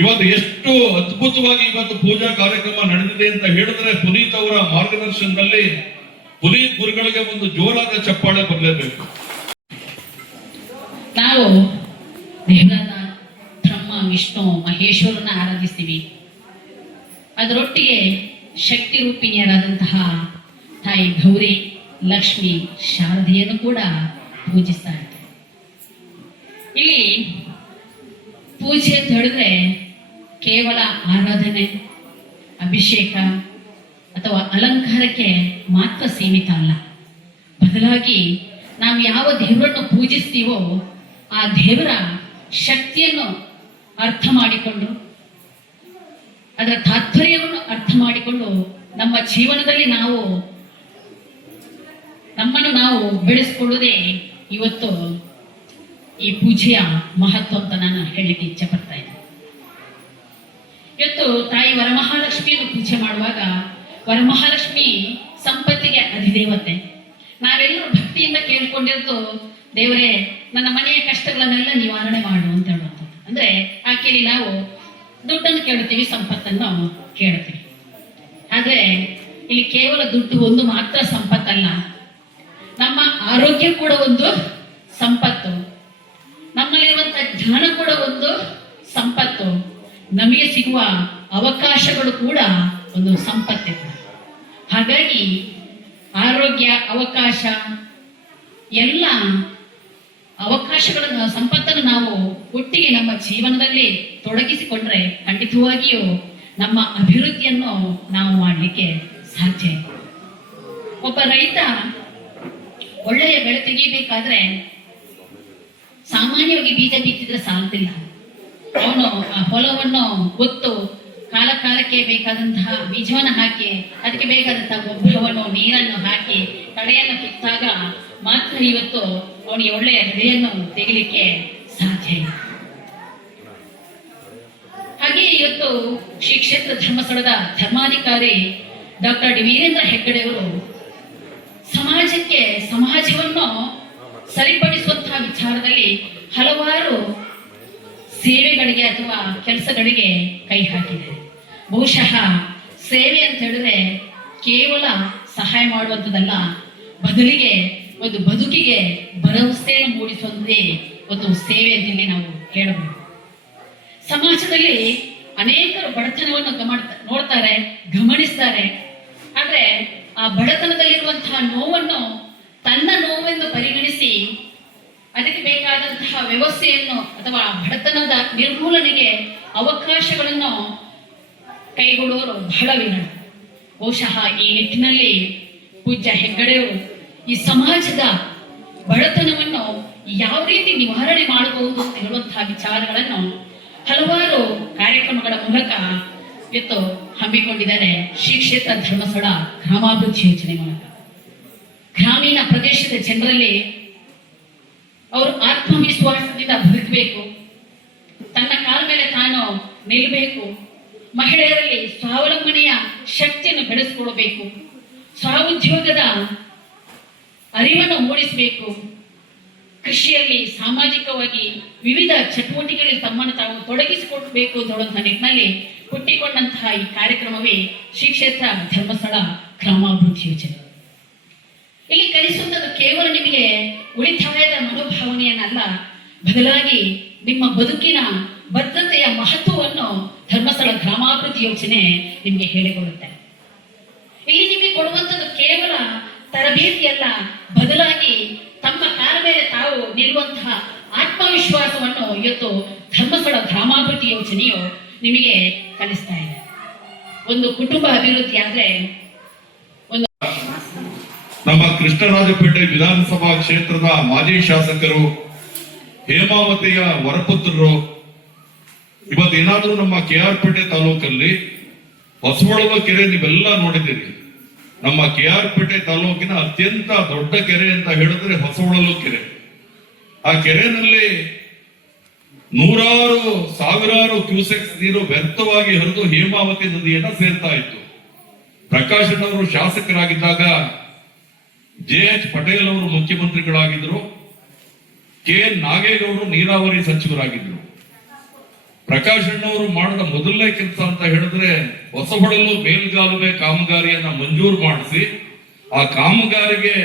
ಇವತ್ತು ಎಷ್ಟು ಅದ್ಭುತವಾಗಿ ಇವತ್ತು ಪೂಜಾ ಕಾರ್ಯಕ್ರಮ ನಡೆದಿದೆ ಅಂತ ಹೇಳಿದ್ರೆ ಪುನೀತ್ ಅವರ ಮಾರ್ಗದರ್ಶನದಲ್ಲಿ ಪುನೀತ್ ಗುರುಗಳಿಗೆ ಒಂದು ಜೋರಾದ ಚಪ್ಪಾಳೆ ಬರಲೇಬೇಕು. ನಾವು ದೇವರಾದ ಬ್ರಹ್ಮ ವಿಷ್ಣು ಮಹೇಶ್ವರನ ಆರಾಧಿಸ್ತೀವಿ. ಅದರೊಟ್ಟಿಗೆ ಶಕ್ತಿ ರೂಪಿಣಿಯರಾದಂತಹ ತಾಯಿ ಗೌರಿ, ಲಕ್ಷ್ಮಿ, ಶಾರದೆಯನ್ನು ಕೂಡ ಪೂಜಿಸ್ತಾ ಇರ್ತಾರೆ. ಇಲ್ಲಿ ಪೂಜೆ ಅಂತ ಹೇಳಿದ್ರೆ ಕೇವಲ ಆರಾಧನೆ, ಅಭಿಷೇಕ ಅಥವಾ ಅಲಂಕಾರಕ್ಕೆ ಮಾತ್ರ ಸೀಮಿತ ಅಲ್ಲ. ಬದಲಾಗಿ ನಾವು ಯಾವ ದೇವರನ್ನು ಪೂಜಿಸ್ತೀವೋ ಆ ದೇವರ ಶಕ್ತಿಯನ್ನು ಅರ್ಥ ಮಾಡಿಕೊಂಡು, ಅದರ ತಾತ್ಪರ್ಯವನ್ನು ಅರ್ಥ ಮಾಡಿಕೊಂಡು ನಮ್ಮ ಜೀವನದಲ್ಲಿ ನಮ್ಮನ್ನು ನಾವು ಬೆಳೆಸ್ಕೊಳ್ಳೋದೇ ಇವತ್ತು ಈ ಪೂಜೆಯ ಮಹತ್ವ ಅಂತ ನಾನು ಹೇಳಲಿಕ್ಕೆ ಇಚ್ಛೆ ಪಡ್ತಾ ಇದ್ದೀನಿ. ಇವತ್ತು ತಾಯಿ ವರಮಹಾಲಕ್ಷ್ಮಿಯನ್ನು ಪೂಜೆ ಮಾಡುವಾಗ ವರಮಹಾಲಕ್ಷ್ಮಿ ಸಂಪತ್ತಿಗೆ ಅಧಿದೇವತೆ. ನಾವೆಲ್ಲರೂ ಭಕ್ತಿಯಿಂದ ಕೇಳ್ಕೊಂಡಿದ್ದು, ದೇವರೇ ನನ್ನ ಮನೆಯ ಕಷ್ಟಗಳನ್ನೆಲ್ಲ ನಿವಾರಣೆ ಮಾಡು ಅಂತ ಹೇಳುವಂಥದ್ದು. ಅಂದ್ರೆ ಆಕೆಯಲ್ಲಿ ನಾವು ದುಡ್ಡನ್ನು ಕೇಳ್ತೀವಿ, ಸಂಪತ್ತನ್ನು ಕೇಳ್ತೀವಿ. ಆದ್ರೆ ಇಲ್ಲಿ ಕೇವಲ ದುಡ್ಡು ಒಂದು ಮಾತ್ರ ಸಂಪತ್ತಲ್ಲ, ನಮ್ಮ ಆರೋಗ್ಯ ಕೂಡ ಒಂದು ಸಂಪತ್ತು, ನಮ್ಮಲ್ಲಿರುವಂತಹ ಜ್ಞಾನ ಕೂಡ ಒಂದು ಸಂಪತ್ತು, ನಮಗೆ ಸಿಗುವ ಅವಕಾಶಗಳು ಕೂಡ ಒಂದು ಸಂಪತ್ತಿದೆ. ಹಾಗಾಗಿ ಆರೋಗ್ಯ, ಅವಕಾಶ ಎಲ್ಲ ಅವಕಾಶಗಳನ್ನು, ಸಂಪತ್ತನ್ನು ನಾವು ಒಟ್ಟಿಗೆ ನಮ್ಮ ಜೀವನದಲ್ಲಿ ತೊಡಗಿಸಿಕೊಂಡ್ರೆ ಖಂಡಿತವಾಗಿಯೂ ನಮ್ಮ ಅಭಿವೃದ್ಧಿಯನ್ನು ನಾವು ಮಾಡಲಿಕ್ಕೆ ಸಾಧ್ಯ. ಒಬ್ಬ ರೈತ ಒಳ್ಳೆಯ ಬೆಳೆ ತೆಗಿಬೇಕಾದ್ರೆ ಸಾಮಾನ್ಯವಾಗಿ ಬೀಜ ಬಿತ್ತಿದ್ರೆ ಸಾಲದಿಲ್ಲ. ಅವನು ಆ ಹೊಲವನ್ನು ಒತ್ತು ಕಾಲಕ್ಕೆ ಬೇಕಾದಂತಹ ಬೀಜವನ್ನು ಹಾಕಿ, ಅದಕ್ಕೆ ಬೇಕಾದಂತಹ ಗೊಬ್ಬರವನ್ನು, ನೀರನ್ನು ಹಾಕಿ, ಕಳೆಯನ್ನು ಕಿತ್ತಾಗ ಮಾತ್ರ ಇವತ್ತು ಅವನಿಗೆ ಒಳ್ಳೆಯ ಬೆಳೆಯನ್ನು ತೆಗಿಲಿಕ್ಕೆ ಸಾಧ್ಯ. ಹಾಗೆ ಇವತ್ತು ಶ್ರೀ ಕ್ಷೇತ್ರ ಧರ್ಮಸ್ಥಳದ ಧರ್ಮಾಧಿಕಾರಿ ಡಾಕ್ಟರ್ ಡಿ ವೀರೇಂದ್ರ ಹೆಗ್ಗಡೆಯವರು ಸಮಾಜವನ್ನು ಸರಿಪಡಿಸುವಂತಹ ವಿಚಾರದಲ್ಲಿ ಹಲವಾರು ಸೇವೆಗಳಿಗೆ ಅಥವಾ ಕೆಲಸಗಳಿಗೆ ಕೈ ಹಾಕಿದೆ. ಬಹುಶಃ ಸೇವೆ ಅಂತ ಹೇಳಿದ್ರೆ ಕೇವಲ ಸಹಾಯ ಮಾಡುವಂಥದ್ದಲ್ಲ, ಬದಲಿಗೆ ಒಂದು ಬದುಕಿಗೆ ಭರವಸೆಯನ್ನು ಮೂಡಿಸುವಂತೆ ಒಂದು ಸೇವೆ ಅಂತೇಳಿ ನಾವು ಹೇಳಬಹುದು. ಸಮಾಜದಲ್ಲಿ ಅನೇಕರು ಬಡತನವನ್ನು ನೋಡ್ತಾರೆ, ಗಮನಿಸ್ತಾರೆ. ಆದ್ರೆ ಆ ಬಡತನದಲ್ಲಿರುವಂತಹ ನೋವನ್ನು ತನ್ನ ನೋವೆಂದು ಪರಿಗಣಿಸಿ ಅದಕ್ಕೆ ಬೇಕಾದಂತಹ ವ್ಯವಸ್ಥೆಯನ್ನು ಅಥವಾ ಬಡತನದ ನಿರ್ಮೂಲನೆಗೆ ಅವಕಾಶಗಳನ್ನು ಕೈಗೊಳ್ಳುವವರು ಬಹಳ ವಿರಳ. ಬಹುಶಃ ಈ ನಿಟ್ಟಿನಲ್ಲಿ ಪೂಜ್ಯ ಹೆಗ್ಗಡೆಯವರು ಈ ಸಮಾಜದ ಬಡತನವನ್ನು ಯಾವ ರೀತಿ ನಿವಾರಣೆ ಮಾಡಬಹುದು ಅಂತ ಹೇಳುವಂತಹ ವಿಚಾರಗಳನ್ನು ಹಲವಾರು ಕಾರ್ಯಕ್ರಮಗಳ ಮೂಲಕ ಇವತ್ತು ಹಮ್ಮಿಕೊಂಡಿದ್ದಾರೆ. ಶ್ರೀ ಕ್ಷೇತ್ರ ಧರ್ಮಸ್ಥಳ ಗ್ರಾಮಾಭಿವೃದ್ಧಿ ಯೋಜನೆ ಮೂಲಕ ಗ್ರಾಮೀಣ ಪ್ರದೇಶದ ಜನರಲ್ಲಿ ಅವರು ಆತ್ಮವಿಶ್ವಾಸದಿಂದ ಬದುಕಬೇಕು, ತನ್ನ ಕಾಲ ಮೇಲೆ ತಾನು ನಿಲ್ಲಬೇಕು, ಮಹಿಳೆಯರಲ್ಲಿ ಸ್ವಾವಲಂಬನೆಯ ಶಕ್ತಿಯನ್ನು ಬೆಳೆಸಿಕೊಳ್ಳಬೇಕು, ಸ್ವಉದ್ಯೋಗದ ಅರಿವನ್ನು ಮೂಡಿಸಬೇಕು, ಕೃಷಿಯಲ್ಲಿ ಸಾಮಾಜಿಕವಾಗಿ ವಿವಿಧ ಚಟುವಟಿಕೆಗಳಲ್ಲಿ ತಮ್ಮನ್ನು ತಾವು ತೊಡಗಿಸಿಕೊಳ್ಬೇಕು ಅನ್ನುವಂತಹ ನಿಟ್ಟಿನಲ್ಲಿ ಹುಟ್ಟಿಕೊಂಡಂತಹ ಈ ಕಾರ್ಯಕ್ರಮವೇ ಶ್ರೀ ಕ್ಷೇತ್ರ ಧರ್ಮಸ್ಥಳ ಗ್ರಾಮಾಭಿವೃದ್ಧಿ ಯೋಜನೆ. ಇಲ್ಲಿ ಕಲಿಸುವಂಥದ್ದು ಕೇವಲ ನಿಮಗೆ ಉಳಿತಾಯದ ಮನೋಭಾವನೆಯನ್ನಲ್ಲ, ಬದಲಾಗಿ ನಿಮ್ಮ ಬದುಕಿನ ಬದ್ಧತೆಯ ಮಹತ್ವವನ್ನು ಧರ್ಮಸ್ಥಳ ಗ್ರಾಮಾಭಿವೃದ್ಧಿ ಯೋಜನೆ ನಿಮಗೆ ಹೇಳಿಕೊಡುತ್ತೆ. ಇಲ್ಲಿ ನಿಮಗೆ ಕೊಡುವಂಥದ್ದು ಕೇವಲ ತರಬೇತಿಯಲ್ಲ, ಬದಲಾಗಿ ತಮ್ಮ ಕಾಲ ಮೇಲೆ ತಾವು ನಿಲ್ಲುವಂತಹ ಆತ್ಮವಿಶ್ವಾಸವನ್ನು ಇವತ್ತು ಧರ್ಮಸ್ಥಳ ಗ್ರಾಮಾಭಿವೃದ್ಧಿ ಯೋಜನೆಯು ನಿಮಗೆ ಕಲಿಸ್ತಾ ಇದೆ. ಒಂದು ಕುಟುಂಬ ಅಭಿವೃದ್ಧಿ ಆದ್ರೆ ನಮ್ಮ ಕೃಷ್ಣರಾಜಪೇಟೆ ವಿಧಾನಸಭಾ ಕ್ಷೇತ್ರದ ಮಾಜಿ ಶಾಸಕರು, ಹೇಮಾವತಿಯ ವರಪುತ್ರರು ಇವತ್ತೇನಾದ್ರೂ ನಮ್ಮ KR ಪೇಟೆ ತಾಲೂಕಲ್ಲಿ ಹೊಸವಳವ ಕೆರೆ ನೀವೆಲ್ಲ ನೋಡಿದ್ದೀರಿ. ನಮ್ಮ KR ಪೇಟೆ ತಾಲೂಕಿನ ಅತ್ಯಂತ ದೊಡ್ಡ ಕೆರೆ ಅಂತ ಹೇಳಿದ್ರೆ ಹೊಸವಳಲು ಕೆರೆ. ಆ ಕೆರೆನಲ್ಲಿ ನೂರಾರು ಸಾವಿರಾರು ಕ್ಯೂಸೆಕ್ಸ್ ನೀರು ವ್ಯರ್ಥವಾಗಿ ಹರಿದು ಹೇಮಾವತಿ ನದಿಯನ್ನ ಸೇರ್ತಾ ಇತ್ತು. ಪ್ರಕಾಶನವರು ಶಾಸಕರಾಗಿದ್ದಾಗ JH ಪಟೇಲ್ ಅವರು ಮುಖ್ಯಮಂತ್ರಿಗಳಾಗಿದ್ರು, KN ನಾಗೇಗೌಡರು ನೀರಾವರಿ ಸಚಿವರಾಗಿದ್ರು. ಪ್ರಕಾಶಣ್ಣವರು ಮಾಡಿದ ಮೊದಲನೇ ಕೆಲಸ ಅಂತ ಹೇಳಿದ್ರೆ ಹೊಸಹೊಳಲು ಮೇಲ್ಗಾಲುವೆ ಕಾಮಗಾರಿಯನ್ನ ಮಂಜೂರು ಮಾಡಿಸಿ ಆ ಕಾಮಗಾರಿಗೆ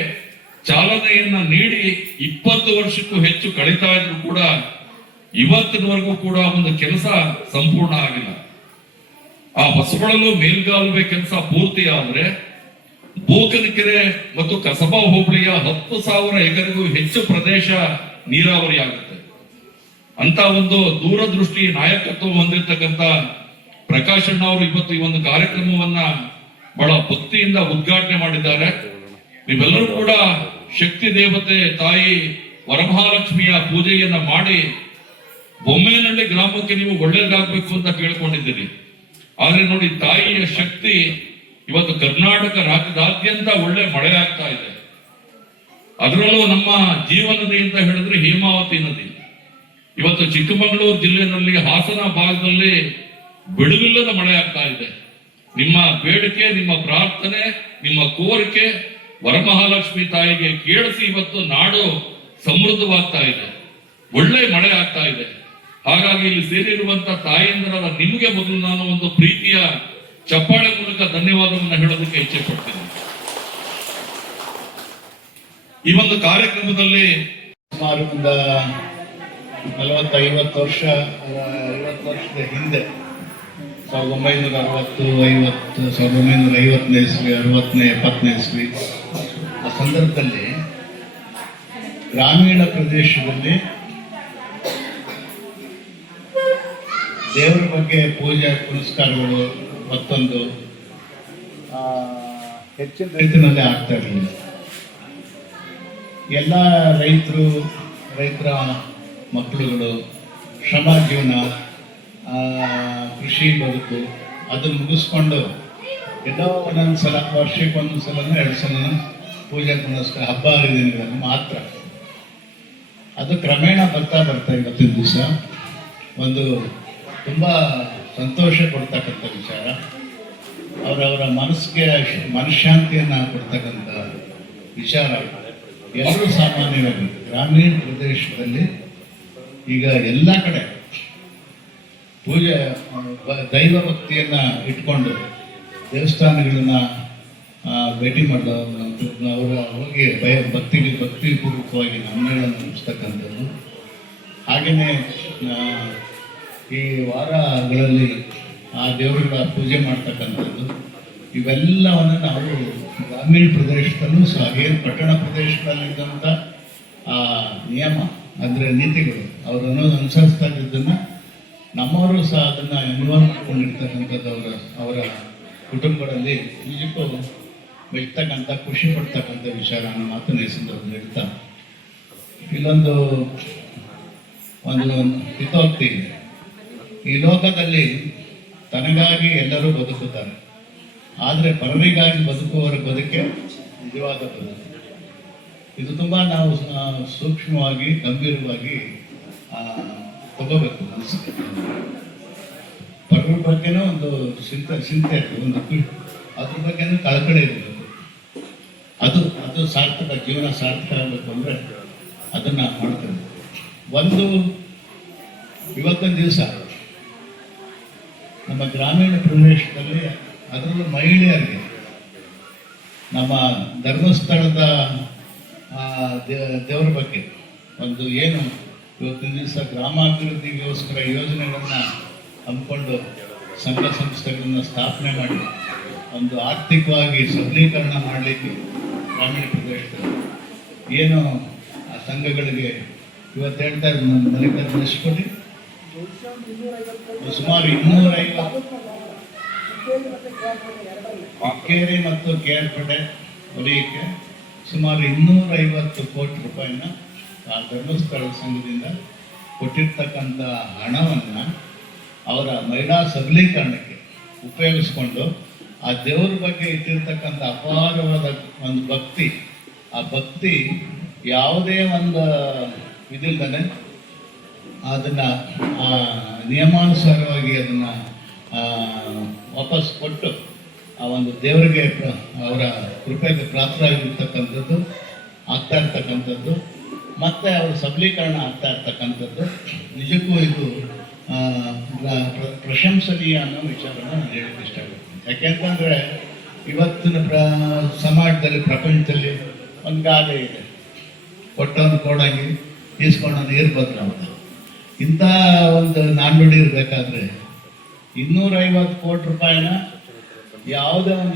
ಚಾಲನೆಯನ್ನ ನೀಡಿ 20 ವರ್ಷಕ್ಕೂ ಹೆಚ್ಚು ಕಳೀತಾ ಇದ್ರು ಕೂಡ ಇವತ್ತಿನವರೆಗೂ ಕೂಡ ಒಂದು ಕೆಲಸ ಸಂಪೂರ್ಣ ಆಗಿಲ್ಲ. ಆ ಹೊಸಹೊಳಲು ಮೇಲ್ಗಾಲುವೆ ಕೆಲಸ ಪೂರ್ತಿ ಆದ್ರೆ ಬೂಕನಕೆರೆ ಮತ್ತು ಕಸಬಾ ಹೋಬಳಿಯ 10,000 ಎಕರೆಗೂ ಹೆಚ್ಚು ಪ್ರದೇಶ ನೀರಾವರಿ ಆಗುತ್ತೆ. ಅಂತ ಒಂದು ದೂರದೃಷ್ಟಿ ನಾಯಕತ್ವ ಹೊಂದಿರತಕ್ಕಂತ ಪ್ರಕಾಶಣ್ಣ ಅವರು ಇವತ್ತು ಈ ಒಂದು ಕಾರ್ಯಕ್ರಮವನ್ನ ಬಹಳ ಭಕ್ತಿಯಿಂದ ಉದ್ಘಾಟನೆ ಮಾಡಿದ್ದಾರೆ. ನೀವೆಲ್ಲರೂ ಕೂಡ ಶಕ್ತಿ ದೇವತೆ ತಾಯಿ ವರಮಹಾಲಕ್ಷ್ಮಿಯ ಪೂಜೆಯನ್ನ ಮಾಡಿ ಬೊಮ್ಮೇನಹಳ್ಳಿ ಗ್ರಾಮಕ್ಕೆ ನೀವು ಒಳ್ಳೇದಾಗಬೇಕು ಅಂತ ಕೇಳ್ಕೊಂಡಿದ್ದೀರಿ. ಆದ್ರೆ ನೋಡಿ, ತಾಯಿಯ ಶಕ್ತಿ ಇವತ್ತು ಕರ್ನಾಟಕ ರಾಜ್ಯದಾದ್ಯಂತ ಒಳ್ಳೆ ಮಳೆ ಆಗ್ತಾ ಇದೆ. ಅದರಲ್ಲೂ ನಮ್ಮ ಜೀವನದಿ ಅಂತ ಹೇಳಿದ್ರೆ ಹೇಮಾವತಿ ನದಿ. ಇವತ್ತು ಚಿಕ್ಕಮಗಳೂರು ಜಿಲ್ಲೆಯಲ್ಲಿ ಹಾಸನ ಭಾಗದಲ್ಲಿ ಬಿಡುವಿಲ್ಲದ ಮಳೆ ಆಗ್ತಾ ಇದೆ. ನಿಮ್ಮ ಬೇಡಿಕೆ, ನಿಮ್ಮ ಪ್ರಾರ್ಥನೆ, ನಿಮ್ಮ ಕೋರಿಕೆ ವರಮಹಾಲಕ್ಷ್ಮಿ ತಾಯಿಗೆ ಕೇಳಿಸಿ ಇವತ್ತು ನಾಡು ಸಮೃದ್ಧವಾಗ್ತಾ ಇದೆ, ಒಳ್ಳೆ ಮಳೆ ಆಗ್ತಾ ಇದೆ. ಹಾಗಾಗಿ ಇಲ್ಲಿ ಸೇರಿರುವಂತ ತಾಯಂದಿರ ನಿಮಗೆ ಮೊದಲು ನಾನು ಒಂದು ಪ್ರೀತಿಯ ಚಪ್ಪಾಳೆ ಮೂಲಕ ಧನ್ಯವಾದವನ್ನು ಹೇಳೋದಕ್ಕೆ ಇಚ್ಛೆ ಪಡ್ತೀನಿ. ಈ ಒಂದು ಕಾರ್ಯಕ್ರಮದಲ್ಲಿ ಸುಮಾರು ಒಂದು 40-50 ವರ್ಷದ ಹಿಂದೆ 1960-1950 ಇಸ್ವಿ, 60ನೇ 70ನೇ ಇಸ್ವಿ ಆ ಸಂದರ್ಭದಲ್ಲಿ ಗ್ರಾಮೀಣ ಪ್ರದೇಶದಲ್ಲಿ ದೇವರ ಬಗ್ಗೆ ಪೂಜೆ ಪುನಸ್ಕಾರಗಳು ಮತ್ತೊಂದು ಹೆಚ್ಚಿನ ರೀತಿಯಲ್ಲಿ ಆಗ್ತಾ ಇರಲಿಲ್ಲ. ಎಲ್ಲ ರೈತರ ಮಕ್ಕಳುಗಳು ಶ್ರಮ ಜೀವನ, ಕೃಷಿ ಬದುಕು ಅದನ್ನು ಮುಗಿಸ್ಕೊಂಡು ಎಲ್ಲೋ ಒಂದೊಂದು ಸಲ, ವರ್ಷಕ್ಕೆ ಒಂದೊಂದು ಸಲನೂ 2 ಸಲನೂ ಪೂಜೆ ಪುನಸ್ಕಾರ ಹಬ್ಬ ಹರಿದಿನಗಳಲ್ಲಿ ಮಾತ್ರ. ಅದು ಕ್ರಮೇಣ ಬರ್ತಾ ಇವತ್ತಿನ ದಿವಸ ಒಂದು ತುಂಬ ಸಂತೋಷ ಕೊಡ್ತಕ್ಕಂಥ ವಿಚಾರ. ಅವರವರ ಮನಸ್ಸಿಗೆ ಮನಃಶಾಂತಿಯನ್ನು ಕೊಡ್ತಕ್ಕಂಥ ವಿಚಾರ. ಎಲ್ಲರೂ ಸಾಮಾನ್ಯವಾಗಿ ಗ್ರಾಮೀಣ ಪ್ರದೇಶದಲ್ಲಿ ಈಗ ಎಲ್ಲ ಕಡೆ ಪೂಜೆ ದೈವ ಭಕ್ತಿಯನ್ನು ಇಟ್ಕೊಂಡು ದೇವಸ್ಥಾನಗಳನ್ನ ಭೇಟಿ ಮಾಡೋದಂಥದ್ದು, ಅವರ ಹೋಗಿ ಭಕ್ತಿಪೂರ್ವಕವಾಗಿ ನಾಮಗಳನ್ನು ನಡೆಸ್ತಕ್ಕಂಥದ್ದು. ಹಾಗೆಯೇ ಈ ವಾರಗಳಲ್ಲಿ ಆ ದೇವರುಗಳ ಪೂಜೆ ಮಾಡ್ತಕ್ಕಂಥದ್ದು, ಇವೆಲ್ಲವನ್ನು ನಾವು ಗ್ರಾಮೀಣ ಪ್ರದೇಶದಲ್ಲೂ ಸಹ, ಏನು ಪಟ್ಟಣ ಪ್ರದೇಶದಲ್ಲಿದ್ದಂಥ ನಿಯಮ ಅಂದರೆ ನೀತಿಗಳು ಅವರನ್ನು ಅನುಸರಿಸ್ತಾ ಇದ್ದನ್ನು ನಮ್ಮವರು ಸಹ ಅದನ್ನು ಇನ್ವಾಲ್ವ್ ಮಾಡ್ಕೊಂಡಿರ್ತಕ್ಕಂಥದ್ದು ಅವರ ಕುಟುಂಬಗಳಲ್ಲಿ ನಿಜಕ್ಕೂ ಬೆಳ್ತಕ್ಕಂಥ ಖುಷಿ ಪಡ್ತಕ್ಕಂಥ ವಿಚಾರ ಅನ್ನೋ ಮಾತನ್ನು ಈ ಸಂದರ್ಭದಲ್ಲಿ ಹೇಳ್ತಾ, ಇಲ್ಲೊಂದು ಹಿತೋಕ್ತಿ ಇದೆ. ಈ ಲೋಕದಲ್ಲಿ ತನಗಾಗಿ ಎಲ್ಲರೂ ಬದುಕುತ್ತಾರೆ, ಆದರೆ ಪರರಿಗಾಗಿ ಬದುಕುವವರ ಬದುಕೆ ನಿಜವಾದ ಬದುಕು. ಇದು ತುಂಬ ನಾವು ಸೂಕ್ಷ್ಮವಾಗಿ ಗಂಭೀರವಾಗಿ ತಗೋಬೇಕು ಮನಸ್ಸಿಗೆ. ಪರರ ಬಗ್ಗೆನೂ ಒಂದು ಚಿಂತೆ ಒಂದು ಅದ್ರ ಬಗ್ಗೆನೂ ಕಳಕಳಿ ಇರಬೇಕು. ಅದು ಸಾರ್ಥಕ, ಜೀವನ ಸಾರ್ಥಕ ಆಗಬೇಕು ಅಂದರೆ ಅದನ್ನು ಮಾಡ್ತಾರೆ. ಇವತ್ತಿನ ದಿವಸ ನಮ್ಮ ಗ್ರಾಮೀಣ ಪ್ರದೇಶದಲ್ಲಿ, ಅದರಲ್ಲೂ ಮಹಿಳೆಯರಿಗೆ, ನಮ್ಮ ಧರ್ಮಸ್ಥಳದ ದೇವರ ಬಗ್ಗೆ ಒಂದು ಏನು ಇವತ್ತಿನ ದಿವಸ ಗ್ರಾಮಾಭಿವೃದ್ಧಿಗೋಸ್ಕರ ಯೋಜನೆಗಳನ್ನ ಹಮ್ಮಿಕೊಂಡು ಸಂಘ ಸಂಸ್ಥೆಗಳನ್ನ ಸ್ಥಾಪನೆ ಮಾಡಿ ಒಂದು ಆರ್ಥಿಕವಾಗಿ ಸಬಲೀಕರಣ ಮಾಡಲಿಕ್ಕೆ ಗ್ರಾಮೀಣ ಪ್ರದೇಶದಲ್ಲಿ ಏನು ಆ ಸಂಘಗಳಿಗೆ ಇವತ್ತು ಹೇಳ್ತಾ ಇದ್ರು, ನನ್ನ ಮಲ್ಲಿಕಾರ್ಜುನ ಎಸ್ಕೊಡಿ ಸುಮಾರು 250 ಇಕ್ಕೇರಿ ಮತ್ತು ಕೇರ್ಪೇಟೆ ವಲಯಕ್ಕೆ ಸುಮಾರು 250 ಕೋಟಿ ರೂಪಾಯಿನ ಆ ಧರ್ಮಸ್ಥಳ ಸಂಘದಿಂದ ಕೊಟ್ಟಿರ್ತಕ್ಕಂಥ ಹಣವನ್ನು ಅವರ ಮಹಿಳಾ ಸಬಲೀಕರಣಕ್ಕೆ ಉಪಯೋಗಿಸ್ಕೊಂಡು ಆ ದೇವರ ಬಗ್ಗೆ ಇಟ್ಟಿರ್ತಕ್ಕಂಥ ಅಪಾರವಾದ ಒಂದು ಭಕ್ತಿ, ಆ ಭಕ್ತಿ ಯಾವುದೇ ಒಂದು ಇದಿಲ್ಲದೆ ಅದನ್ನು ನಿಯಮಾನುಸಾರವಾಗಿ ಅದನ್ನು ವಾಪಸ್ ಕೊಟ್ಟು ಆ ಒಂದು ದೇವರಿಗೆ ಅವರ ಕೃಪೆಗೆ ಪಾತ್ರರಾಗಿರ್ತಕ್ಕಂಥದ್ದು ಆಗ್ತಾ ಇರ್ತಕ್ಕಂಥದ್ದು, ಮತ್ತು ಅವರ ಸಬಲೀಕರಣ ಆಗ್ತಾ ಇರ್ತಕ್ಕಂಥದ್ದು ನಿಜಕ್ಕೂ ಇದು ಪ್ರಶಂಸನೀಯ ಅನ್ನೋ ವಿಚಾರನ ನಾನು ಹೇಳಕ್ಕೆ ಇಷ್ಟಪಡ್ತೀನಿ. ಯಾಕೆಂತಂದರೆ ಇವತ್ತಿನ ಸಮಾಜದಲ್ಲಿ, ಪ್ರಪಂಚದಲ್ಲಿ ಒಂದು ಗಾದೆ ಇದೆ, ಕೊಟ್ಟವನು ಕೊಡಂಗೆ ಈಸ್ಕೊಂಡವನು ನೀರು ಬದಲಾವಣೆ. ಇಂಥ ಒಂದು ನಾಣ್ಣುಡಿ ಇರಬೇಕಾದ್ರೆ 250 ಕೋಟಿ ರೂಪಾಯಿನ ಯಾವುದೇ ಒಂದು